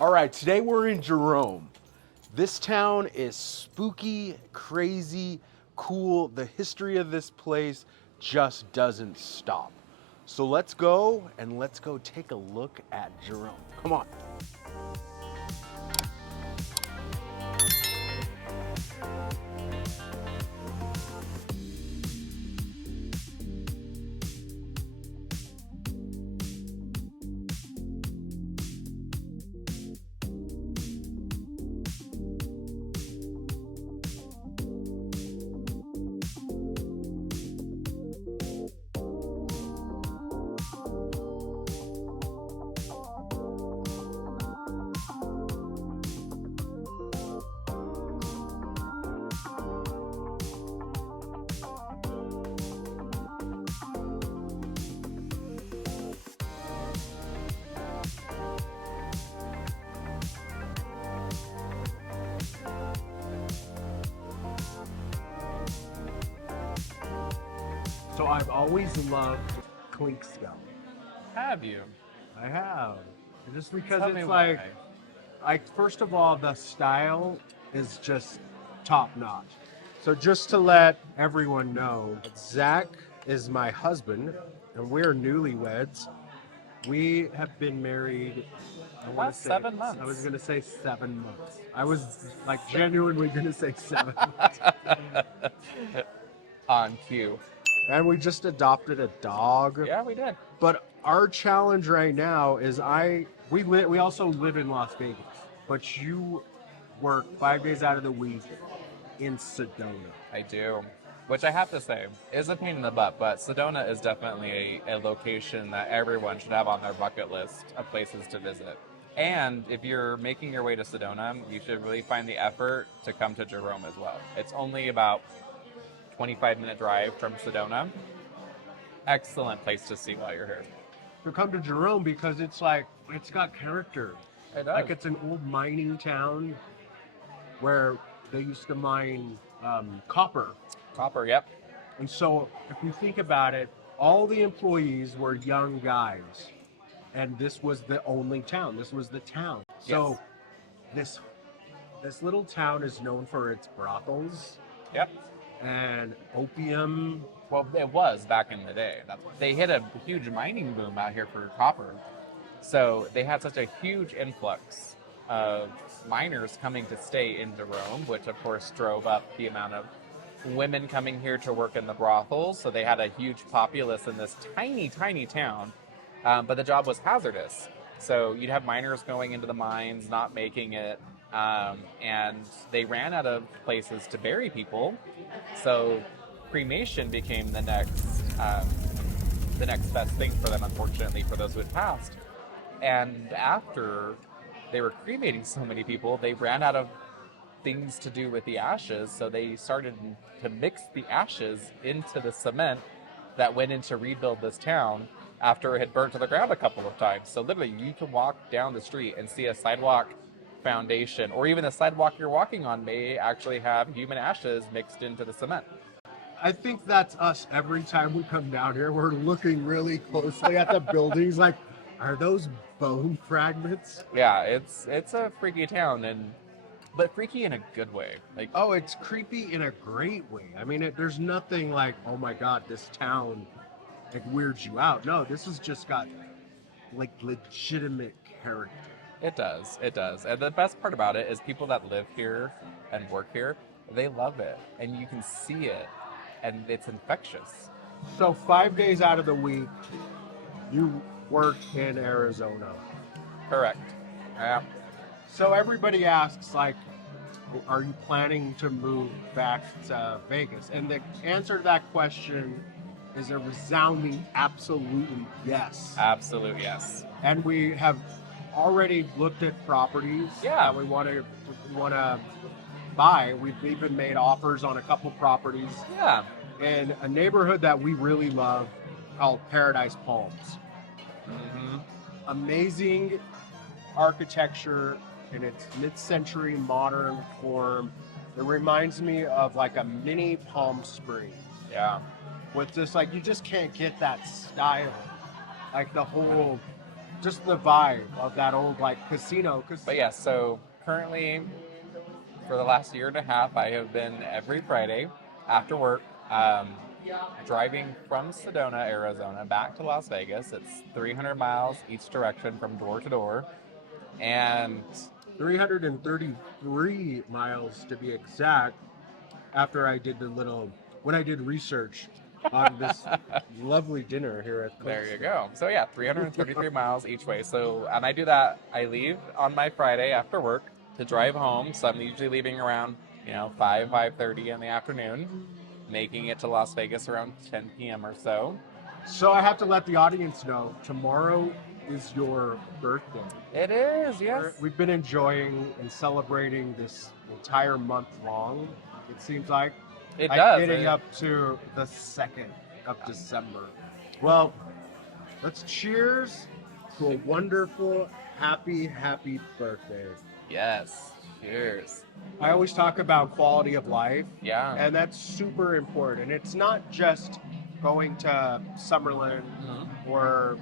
All right, today we're in Jerome. This town is spooky, crazy, cool. The history of this place just doesn't stop. So let's go and let's go take a look at Jerome. Come on. So I've always loved ClinkScale. Have you? I have. Just because Tell me it's why. like first of all, the style is just top notch. So just to let everyone know, Zach is my husband, and we're newlyweds. We have been married. About 7 months. I was gonna say 7 months. I was like genuinely gonna say 7 months. On cue. And we just adopted a dog. Yeah, we did. But our challenge right now is we also live in Las Vegas, but you work 5 days out of the week in Sedona. I do. Which I have to say is a pain in the butt, but Sedona is definitely a location that everyone should have on their bucket list of places to visit. And if you're making your way to Sedona, you should really find the effort to come to Jerome as well. It's only about 25-minute drive from Sedona. Excellent place to see while you're here. To come to Jerome because it's got character. It does. Like it's an old mining town where they used to mine copper. Copper, yep. And so if you think about it, all the employees were young guys. And this was the only town. This was the town. So this little town is known for its brothels. Yep. And opium. Well, it was back in the day. They hit a huge mining boom out here for copper. So they had such a huge influx of miners coming to stay in Jerome, which of course drove up the amount of women coming here to work in the brothels. So they had a huge populace in this tiny, tiny town. But the job was hazardous. So you'd have miners going into the mines, not making it. And they ran out of places to bury people. So cremation became the next best thing for them, unfortunately, for those who had passed. And after they were cremating so many people, they ran out of things to do with the ashes, so they started to mix the ashes into the cement that went in to rebuild this town after it had burnt to the ground a couple of times. So literally, you can walk down the street and see a sidewalk foundation, or even the sidewalk you're walking on may actually have human ashes mixed into the cement. I think that's us every time we come down here. We're looking really closely at the buildings like, are those bone fragments? Yeah, it's a freaky town, but freaky in a good way. Oh, it's creepy in a great way. I mean, there's nothing like, oh my God, this town weirds you out. No, this has just got like legitimate character. It does. And the best part about it is people that live here and work here, they love it. And you can see it. And it's infectious. So 5 days out of the week, you work in Arizona. Correct. Yeah. So everybody asks, like, are you planning to move back to Vegas? And the answer to that question is a resounding absolutely yes. Absolute yes. And we have already looked at properties that we want to buy. We've even made offers on a couple properties. Yeah. In a neighborhood that we really love called Paradise Palms. Mm-hmm. Amazing architecture in its mid-century modern form. It reminds me of like a mini Palm Springs. Yeah. With just like, you just can't get that style. Like the whole just the vibe of that old like casino. But yeah, so currently for the last year and a half, I have been every Friday after work driving from Sedona, Arizona, back to Las Vegas. It's 300 miles each direction from door to door. And 333 miles to be exact. After I did when I did research on this lovely dinner here at there you ClinkScale. go. So yeah, 333 miles each way. So, and I do that. I leave on my Friday after work to drive home. So I'm usually leaving around, 5:30 in the afternoon, making it to Las Vegas around 10 p.m. or so. So I have to let the audience know tomorrow is your birthday. It is, yes. We've been enjoying and celebrating this entire month long. It seems like It does. getting up to the 2nd of December. Well, let's cheers to a wonderful, happy birthday. Yes. Cheers. I always talk about quality of life, Yeah. and that's super important. It's not just going to Summerlin or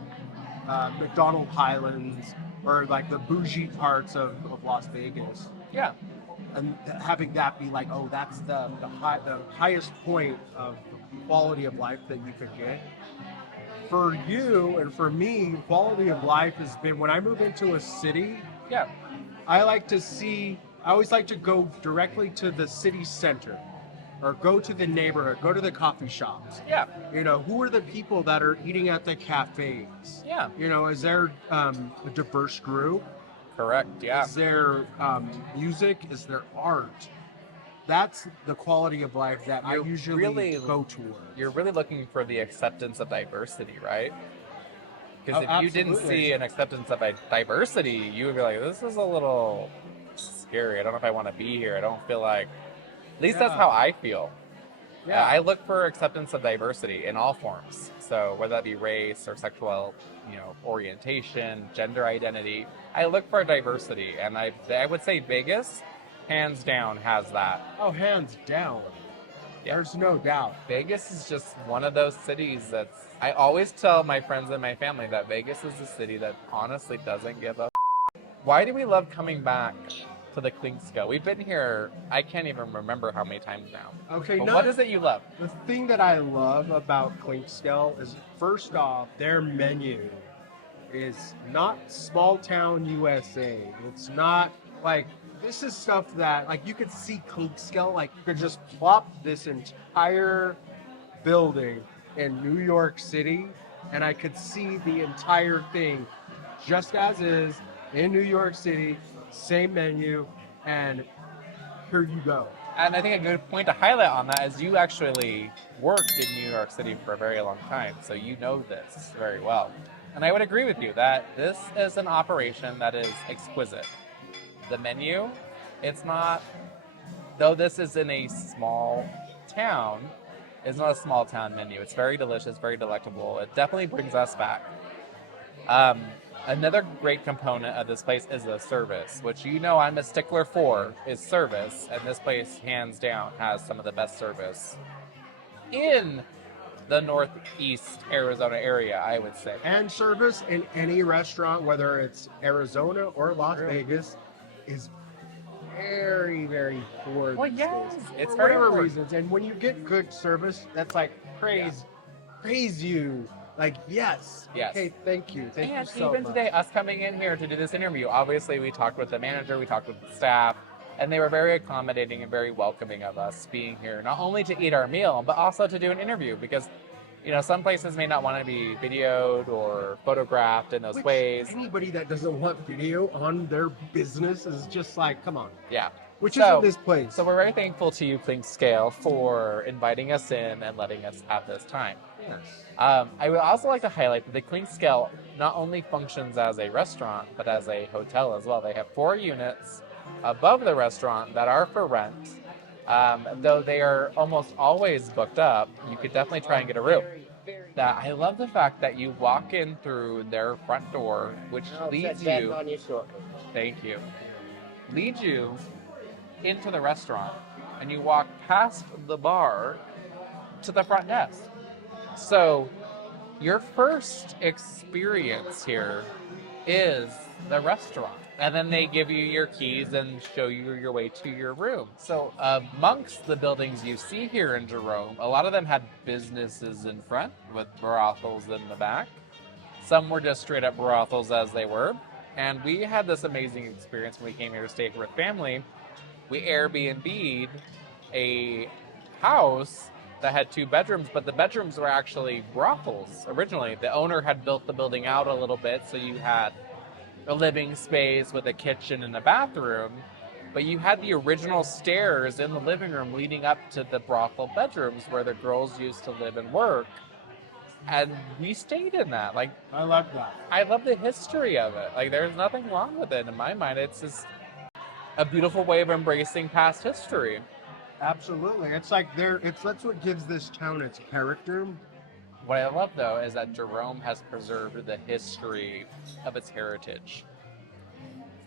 McDonald Highlands or like the bougie parts of Las Vegas. Yeah. And having that be like, oh, that's the highest point of quality of life that you could get. For you and for me, quality of life has been when I move into a city. Yeah. I always like to go directly to the city center, or go to the neighborhood, go to the coffee shops. Yeah. Who are the people that are eating at the cafes? Yeah. Is there a diverse group? Correct. Yeah. Is there music? Is there art? That's the quality of life that I usually go towards. You're really looking for the acceptance of diversity, right? Because if you didn't absolutely. see an acceptance of diversity, you would be like, this is a little scary. I don't know if I want to be here. I don't feel like, at least that's how I feel. Yeah. I look for acceptance of diversity in all forms. So whether that be race or sexual, orientation, gender identity, I look for diversity. And I would say Vegas, hands down, has that. Oh, hands down. Yeah. There's no doubt. Vegas is just one of those cities that's, I always tell my friends and my family that Vegas is a city that honestly doesn't give a Why do we love coming back to the ClinkScale? We've been here, I can't even remember how many times now. Okay, But what is it you love? The thing that I love about ClinkScale is, first off, their menu is not small town USA. It's not like, this is stuff that, like, you could see ClinkScale, like, you could just plop this entire building in New York City, and I could see the entire thing just as is in New York City, same menu, and here you go. And I think a good point to highlight on that is you actually worked in New York City for a very long time, so you know this very well. And I would agree with you that this is an operation that is exquisite. The menu, it's not, though this is in a small town, it's not a small town menu. It's very delicious, very delectable. It definitely brings us back. Another great component of this place is the service, which I'm a stickler for, is service. And this place, hands down, has some of the best service in the Northeast Arizona area, I would say. And service in any restaurant, whether it's Arizona or Las Vegas, is very, very poor. Well, these yes, days, it's for very whatever poor. reasons. And when you get good service, that's like praise you. Like, yes. Yes. Okay, thank you so even much. today, us coming in here to do this interview, obviously we talked with the manager, we talked with the staff, and they were very accommodating and very welcoming of us being here, not only to eat our meal, but also to do an interview, because some places may not want to be videoed or photographed in those ways. Anybody that doesn't want video on their business is just like, come on. Yeah. Which isn't this place. So we're very thankful to you, ClinkScale, for inviting us in and letting us have this time. Yes. I would also like to highlight that the ClinkScale not only functions as a restaurant, but as a hotel as well. They have 4 units above the restaurant that are for rent. Though they are almost always booked up, you could definitely try and get a room. I love the fact that you walk in through their front door, which leads you. Thank you. Leads you into the restaurant, and you walk past the bar to the front desk. So your first experience here is the restaurant. And then they give you your keys and show you your way to your room. So amongst the buildings you see here in Jerome, a lot of them had businesses in front with brothels in the back. Some were just straight up brothels as they were. And we had this amazing experience when we came here to stay with family. We Airbnb'd a house that had 2 bedrooms, but the bedrooms were actually brothels originally. The owner had built the building out a little bit, so you had a living space with a kitchen and a bathroom, but you had the original stairs in the living room leading up to the brothel bedrooms where the girls used to live and work. And we stayed in that. Like, I love that. I love the history of it. Like, there's nothing wrong with it in my mind. It's just a beautiful way of embracing past history. Absolutely. It's like that's what gives this town its character. What I love, though, is that Jerome has preserved the history of its heritage.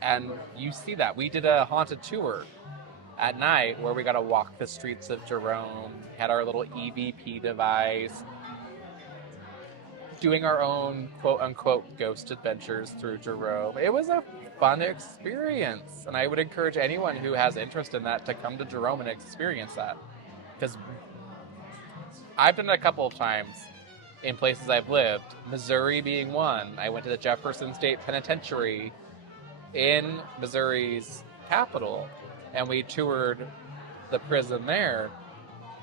And you see that. We did a haunted tour at night where we got to walk the streets of Jerome, had our little EVP device, doing our own quote-unquote ghost adventures through Jerome. It was a fun experience, and I would encourage anyone who has interest in that to come to Jerome and experience that. Because I've done it a couple of times in places I've lived, Missouri being one. I went to the Jefferson State Penitentiary in Missouri's capital, and we toured the prison there.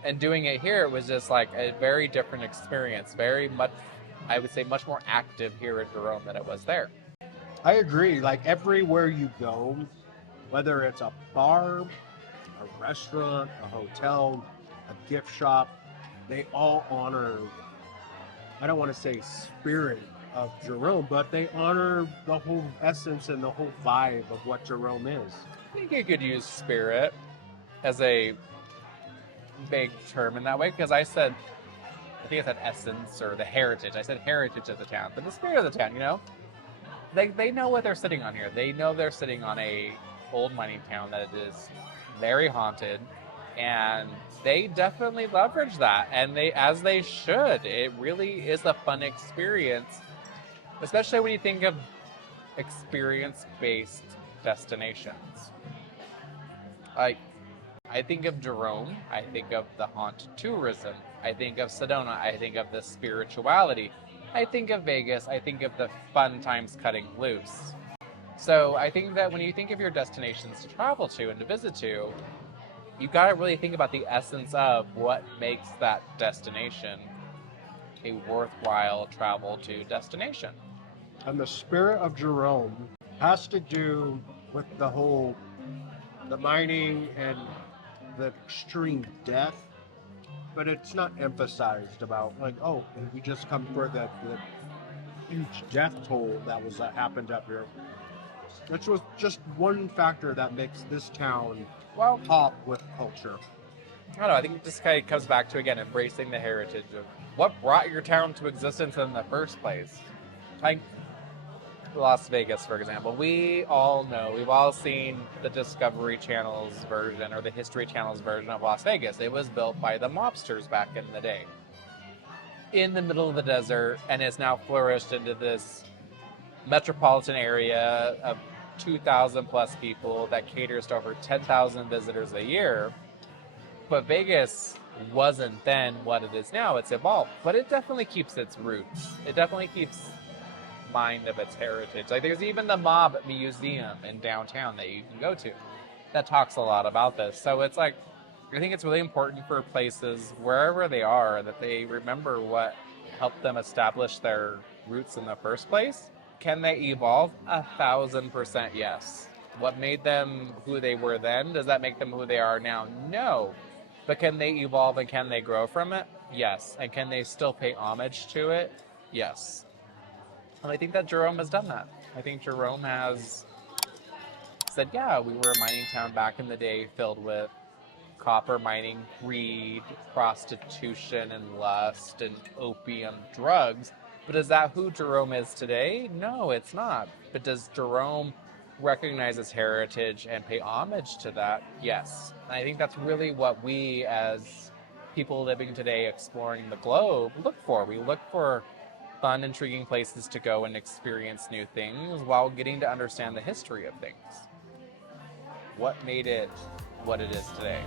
And doing it here, it was just like a very different experience, very much, I would say, much more active here in Jerome than it was there. I agree. Like everywhere you go, whether it's a bar, a restaurant, a hotel, a gift shop, they all honor, I don't want to say spirit of Jerome, but they honor the whole essence and the whole vibe of what Jerome is. I think you could use spirit as a vague term in that way, because I said, I think I said essence or the heritage. I said heritage of the town, but the spirit of the town, you know? They know what they're sitting on here. They know they're sitting on a old mining town that is very haunted, and they definitely leverage that, and as they should. It really is a fun experience, especially when you think of experience-based destinations. Like, I think of Jerome, I think of the haunted tourism, I think of Sedona, I think of the spirituality, I think of Vegas, I think of the fun times cutting loose. So I think that when you think of your destinations to travel to and to visit to, you got to really think about the essence of what makes that destination a worthwhile travel to destination. And the spirit of Jerome has to do with the mining and the extreme death, but it's not emphasized about like, oh, we just come for the huge death toll that happened up here. Which was just one factor that makes this town pop with culture. I don't know, I think it just kind of comes back to, again, embracing the heritage of what brought your town to existence in the first place. Like Las Vegas, for example. We all know, we've all seen the Discovery Channel's version or the History Channel's version of Las Vegas. It was built by the mobsters back in the day, in the middle of the desert, and it's now flourished into this metropolitan area of 2,000 plus people that caters to over 10,000 visitors a year. But Vegas wasn't then what it is now. It's evolved, but it definitely keeps its roots. It definitely keeps mind of its heritage. Like, there's even the Mob Museum in downtown that you can go to that talks a lot about this. So it's like, I think it's really important for places, wherever they are, that they remember what helped them establish their roots in the first place. Can they evolve? 1,000% yes. What made them who they were then, does that make them who they are now? No. But can they evolve and can they grow from it? Yes. And can they still pay homage to it? Yes. And I think that Jerome has done that. I think Jerome has said, yeah, we were a mining town back in the day filled with copper mining, greed, prostitution, and lust, and opium, drugs. But is that who Jerome is today? No, it's not. But does Jerome recognize his heritage and pay homage to that? Yes. And I think that's really what we as people living today exploring the globe look for. We look for fun, intriguing places to go and experience new things while getting to understand the history of things. What made it what it is today?